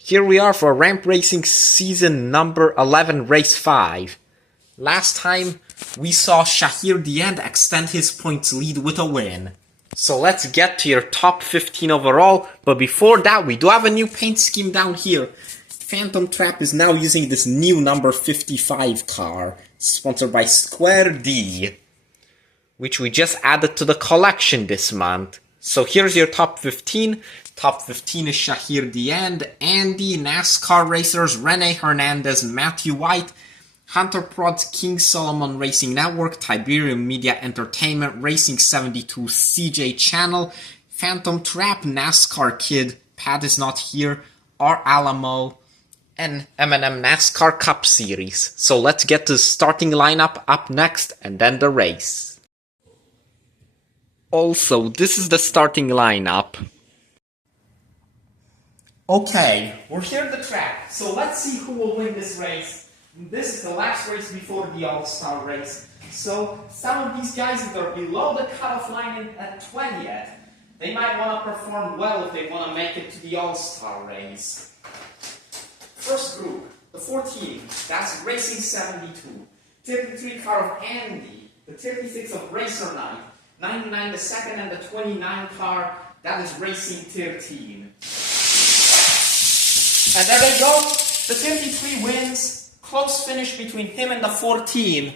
Here we are for Ramp Racing season number 11, race 5. Last time we saw Shahir Diend extend his points lead with a win. So let's get to your top 15 overall, but before that we do have a new paint scheme down here. Phantom Trap is now using this new number 55 car, sponsored by Square D, which we just added to the collection this month. So here's your top 15. Top 15 is Shahir Diend, Andy, NASCAR Racers, Rene Hernandez, Matthew White, Hunter Prods, King Solomon Racing Network, Tiberium Media Entertainment, Racing 72, CJ Channel, Phantom Trap, NASCAR Kid, Pat is not here, R Alamo, and M&M NASCAR Cup Series. So let's get to the starting lineup up next, and then the race. Also, this is the starting lineup. Okay, we're here at the track, so let's see who will win this race. This is the last race before the All-Star race. So some of these guys that are below the cutoff line at 20th, they might want to perform well if they want to make it to the All-Star race. First group, the 14, that's Racing 72. 33 car of Andy, the 36 of Racer Knight, 99 the second, and the 29 car, that is Racing 13. And there they go, the 53 wins, close finish between him and the 14.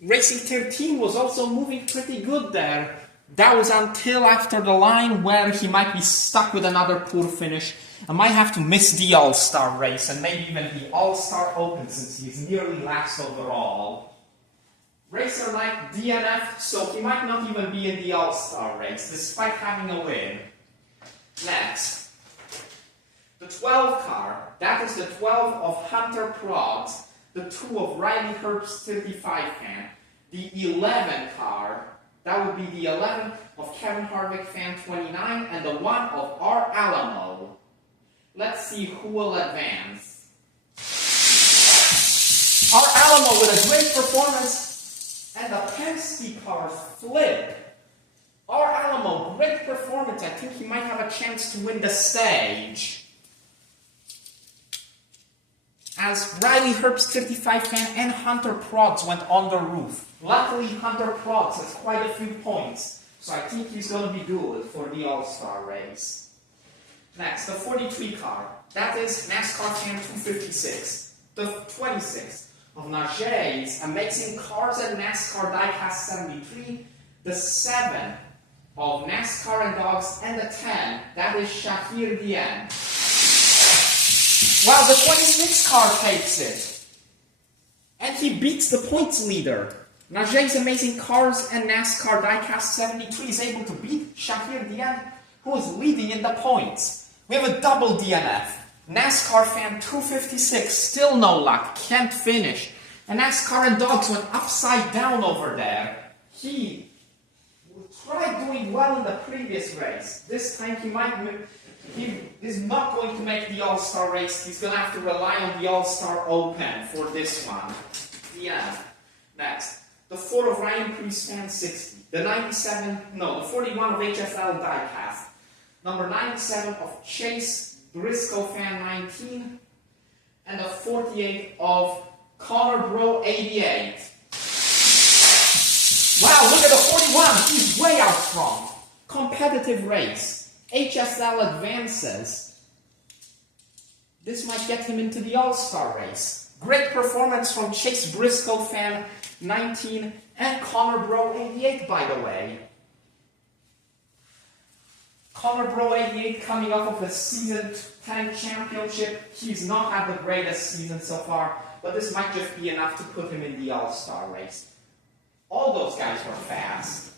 Racing 13 was also moving pretty good there. That was until after the line where he might be stuck with another poor finish and might have to miss the All-Star race and maybe even the All-Star Open since he's nearly last overall. Racer Knight DNF, so he might not even be in the All-Star race, despite having a win. Next, the 12 car, that is the 12 of Hunter Prods, the 2 of Riley Herbst 35 fan, the 11 car, that would be the 11 of Kevin Harvick fan 29, and the 1 of R Alamo. Let's see who will advance. R Alamo with a great performance. And the Penske cars flip. R Alamo, great performance. I think he might have a chance to win the stage. As Riley Herbst 55 fan and Hunter Prods went on the roof. Luckily, Hunter Prods has quite a few points, so I think he's going to be good for the All-Star race. Next, the 43 car. That is NASCAR fan 256. The 26. Of Najee's Amazing Cars and NASCAR Diecast 73, the 7 of NASCAR and Dogs, and the 10, that is Shahir Diend. Wow, the 26 car takes it. And he beats the points leader. Najee's Amazing Cars and NASCAR Diecast 73 is able to beat Shahir Diend, who is leading in the points. We have a double DNF. NASCAR fan 256, still no luck, can't finish. And NASCAR and Dogs went upside down over there. He tried doing well in the previous race. This time he is not going to make the All-Star race. He's going to have to rely on the All-Star Open for this one. Yeah. Next, the 4 of Ryan Preece fan 60. The 41 of HFL Diecast. Number 97 of Chase Briscoe fan 19, and the 48 of Connor Bro 88. Wow, look at the 41, he's way out front. Competitive race. HSL advances. This might get him into the All-Star race. Great performance from Chase Briscoe fan 19 and Connor Bro 88, by the way. Connor Bro 88 coming off of the Season 10 championship. He's not had the greatest season so far, but this might just be enough to put him in the All-Star race. All those guys were fast.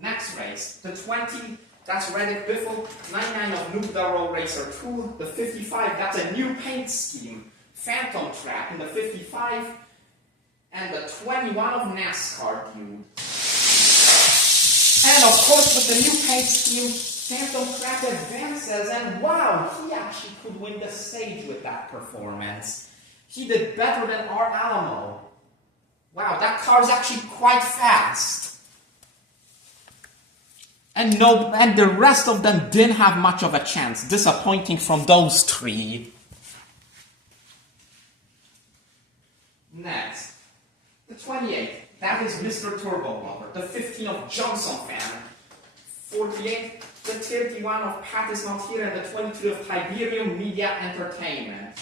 Next race, the 20, that's Reddick Biffle. 99 of Nuke Darrow Racer 2. The 55, that's a new paint scheme. Phantom Trap in the 55. And the 21 of NASCAR Dude. And of course, with the new paint scheme, Phantom Trap advances, and wow, he actually could win the stage with that performance. He did better than R Alamo. Wow, that car is actually quite fast. And the rest of them didn't have much of a chance. Disappointing from those three. Next, the 28. That is Mr. Turbo Lover. The 15 of Johnson Fan. 48. The 31 of Pat is not here, and the 22 of Tiberium Media Entertainment.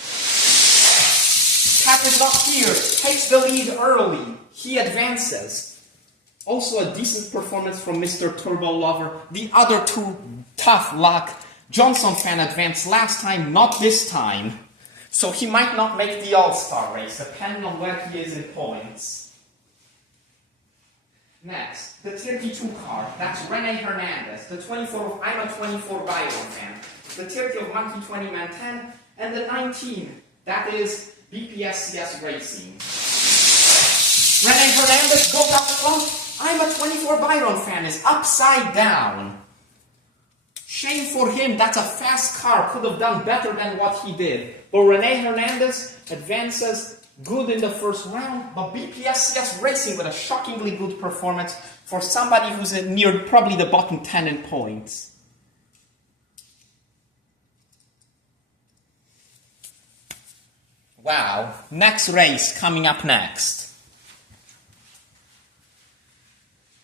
Pat is not here. Takes the lead early. He advances. Also a decent performance from Mr. Turbo Lover. The other two, tough luck. Johnson Fan advanced last time, not this time. So he might not make the All-Star race, depending on where he is in points. Next, the 32 car. That's Rene Hernandez. The 24 of I'm a 24 Byron Fan. The 30 of Monkey 20 Man 10. And the 19, that is BPSCS Racing. Rene Hernandez goes up front. I'm a 24 Byron Fan is upside down. Shame for him, that's a fast car, could have done better than what he did. But Rene Hernandez advances good in the first round, but BPSCS Racing with a shockingly good performance for somebody who's near probably the bottom 10 in points. Wow, next race coming up next.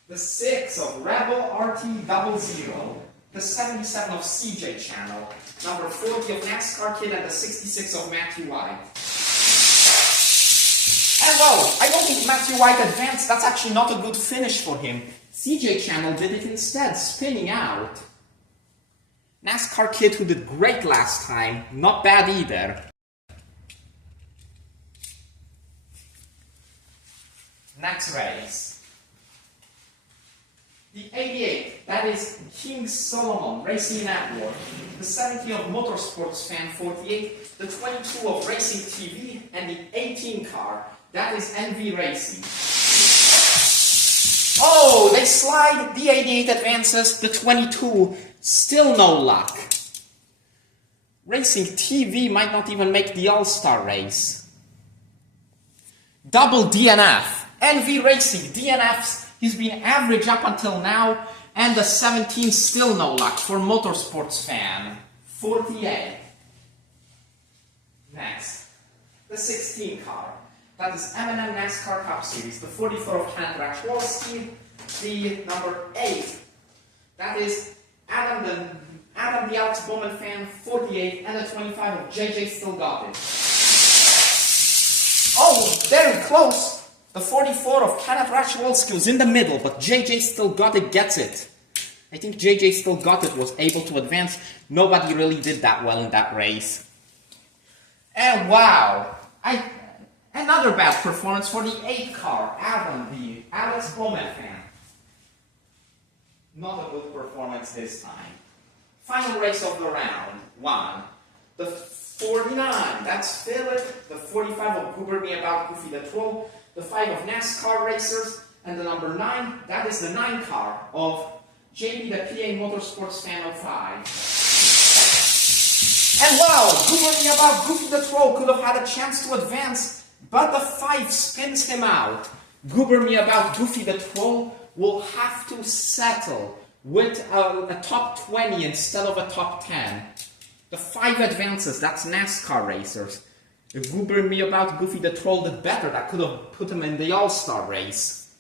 The 6 of Rebel RT00, the 77 of CJ Channel, number 40 of NASCAR Kid, and the 66 of Matthew White. And well, I don't think Matthew White advanced. That's actually not a good finish for him. CJ Channel did it instead, spinning out. NASCAR Kid, who did great last time, not bad either. Next race. The 88, that is King Solomon Racing Network. The 70 of Motorsports Fan 48, the 22 of Racing TV, and the 18 car, that is NV Racing. Oh, they slide, the 88 advances, the 22, still no luck. Racing TV might not even make the All-Star race. Double DNF, NV Racing, DNFs. He's been average up until now, and the 17 still no luck for Motorsports Fan. 48. Next, the 16 car. That is M&M NASCAR Cup Series. The 44 of Kenneth Rachwolski. The number 8. That is Adam the Alex Bowman Fan. 48. And the 25 of JJ Still Got It. Oh, very close. The 44 of Kenneth Rachwolski was in the middle, but JJ Still Got It gets it. I think JJ Still Got It was able to advance. Nobody really did that well in that race. And wow, another bad performance for the 8 car, Adam the Alex Bowman Fan. Not a good performance this time. Final race of the round, 1. The 49, that's Philip. The 45 of Goober Me About Goofy the Troll. The 5 of NASCAR Racers, and the number 9, that is the 9 car of JB the PA Motorsports Fan 05. And wow, Goober Me About Goofy the Troll could have had a chance to advance, but the 5 spins him out. Goober Me About Goofy the Troll will have to settle with a top 20 instead of a top 10. The 5 advances, that's NASCAR Racers. If Goober Me About Goofy the Troll did better, that could have put him in the All-Star race.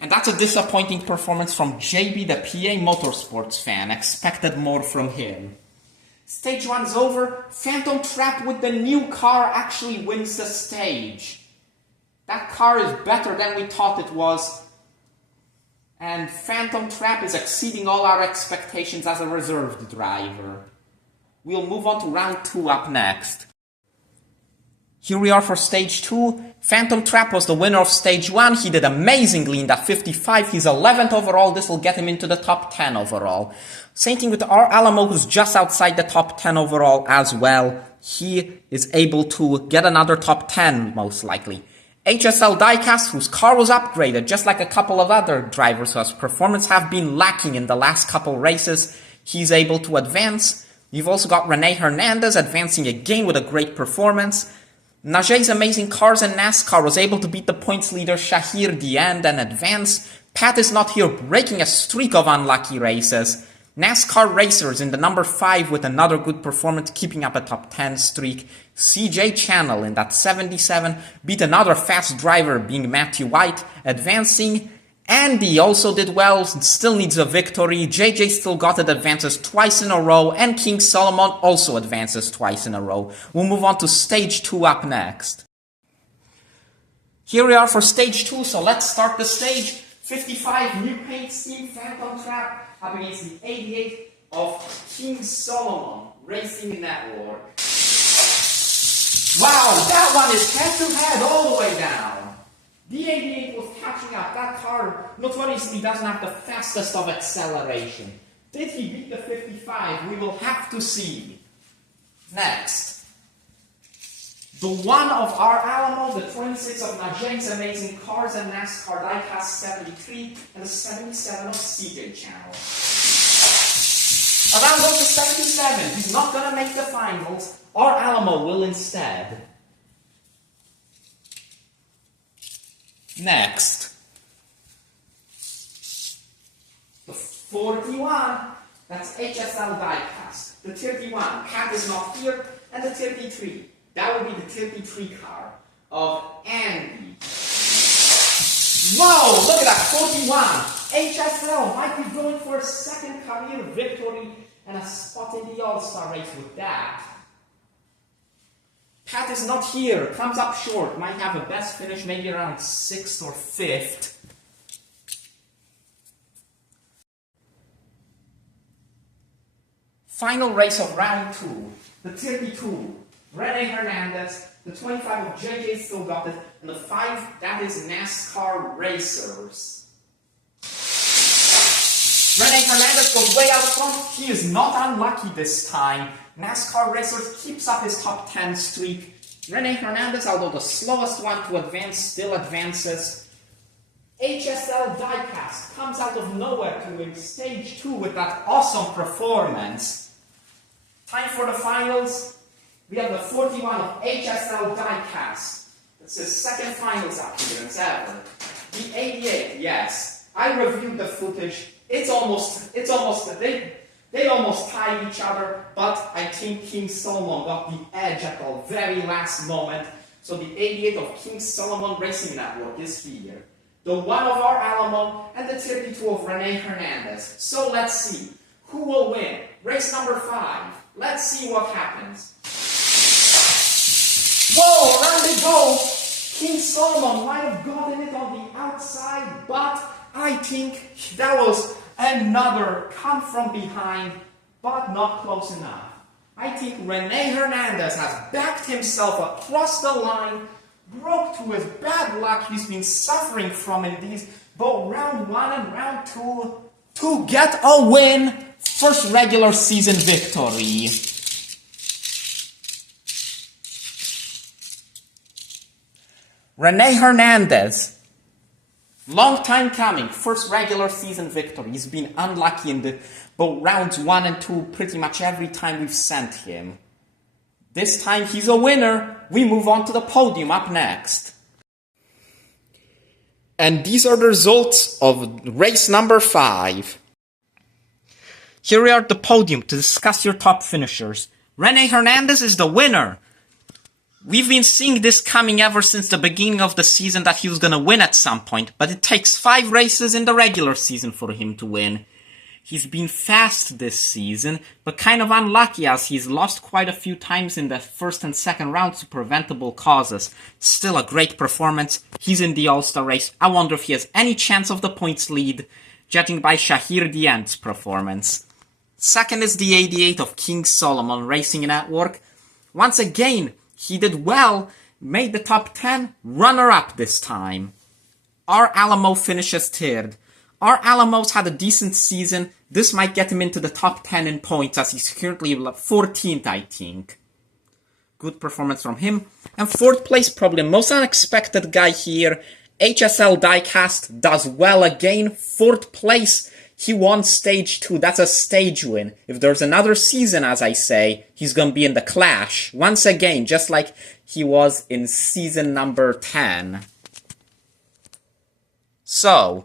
And that's a disappointing performance from JB the PA Motorsports Fan. Expected more from him. Stage 1's over. Phantom Trap with the new car actually wins the stage. That car is better than we thought it was. And Phantom Trap is exceeding all our expectations as a reserved driver. We'll move on to round 2 up next. Here we are for stage 2. Phantom Trap was the winner of stage 1. He did amazingly in that 55. He's 11th overall. This will get him into the top 10 overall. Same thing with R. Alamo, who's just outside the top 10 overall as well. He is able to get another top 10, most likely. HSL Diecast, whose car was upgraded, just like a couple of other drivers whose performance have been lacking in the last couple races. He's able to advance. You've also got Rene Hernandez advancing again with a great performance. Najeh's Amazing Cars and NASCAR was able to beat the points leader Shahir Diand and advance. Pat is not here, breaking a streak of unlucky races. NASCAR Racers in the number 5 with another good performance, keeping up a top 10 streak. CJ Channel in that 77 beat another fast driver, being Matthew White, advancing. Andy also did well, still needs a victory. JJ still got it, advances twice in a row, and King Solomon also advances twice in a row. We'll move on to stage 2 up next. Here we are for stage 2, so let's start the stage. 55 new paint scheme Phantom Trap up against the 88 of King Solomon Racing Network. Wow, that one is head-to-head all the way down. The 88 was catching up. That car notoriously doesn't have the fastest of acceleration. Did he beat the 55? We will have to see. Next. The one of our Alamo, the 26 of Najeng's Amazing Cars and NASCAR Diecast 73, and the 77 of CJ Channel. Around goes to 77. He's not going to make the finals. Our Alamo will instead. Next. The 41, that's HSL Diecast. The 31, Pat is not here, and the 33. That would be the 33 car of Andy. Whoa, look at that, 41. HSL might be going for a second career victory and a spot in the All-Star race with that. Pat is not here, comes up short, might have a best finish maybe around 6th or 5th. Final race of round 2, the 32. Rene Hernandez, the 25 of JJ still got it, and the 5, that is NASCAR Racers. Rene Hernandez goes way out front. He is not unlucky this time. NASCAR Racers keeps up his top 10 streak. Rene Hernandez, although the slowest one to advance, still advances. HSL Diecast comes out of nowhere to win stage 2 with that awesome performance. Time for the finals. We have the 41 of HSL Diecast. It's his second finals appearance ever. The 88, yes. I reviewed the footage. They almost tied each other, but I think King Solomon got the edge at the very last moment. So the 88 of King Solomon Racing Network is here. The 1 of our Alamo and the 32 of Rene Hernandez. So let's see. Who will win? Race number 5. Let's see what happens. Whoa, around they go! King Solomon might have gotten it on the outside, but I think that was another come from behind, but not close enough. I think Rene Hernandez has backed himself across the line, broke to his bad luck he's been suffering from in these both round 1 and round 2 to get a win, first regular season victory. Rene Hernandez, long time coming, first regular season victory. He's been unlucky in the both rounds 1 and 2 pretty much every time we've sent him. This time he's a winner. We move on to the podium up next. And these are the results of race number 5. Here we are at the podium to discuss your top finishers. Rene Hernandez is the winner. We've been seeing this coming ever since the beginning of the season that he was going to win at some point, but it takes 5 races in the regular season for him to win. He's been fast this season, but kind of unlucky as he's lost quite a few times in the first and second rounds to preventable causes. Still a great performance. He's in the All-Star race. I wonder if he has any chance of the points lead, judging by Shahir Diend's performance. Second is the 88 of King Solomon Racing Network. Once again, he did well, made the top 10, runner-up this time. Our Alamo finishes third. Our Alamo's had a decent season. This might get him into the top 10 in points as he's currently 14th, I think. Good performance from him. And 4th place, probably the most unexpected guy here. HSL Diecast does well again. 4th place. He won stage 2. That's a stage win. If there's another season, as I say, he's gonna be in the Clash. Once again, just like he was in season number 10. So,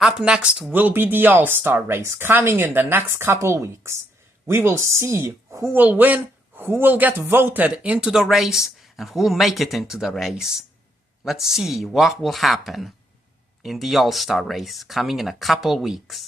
Up next will be the All-Star race, coming in the next couple weeks. We will see who will win, who will get voted into the race, and who will make it into the race. Let's see what will happen in the All-Star race, coming in a couple weeks.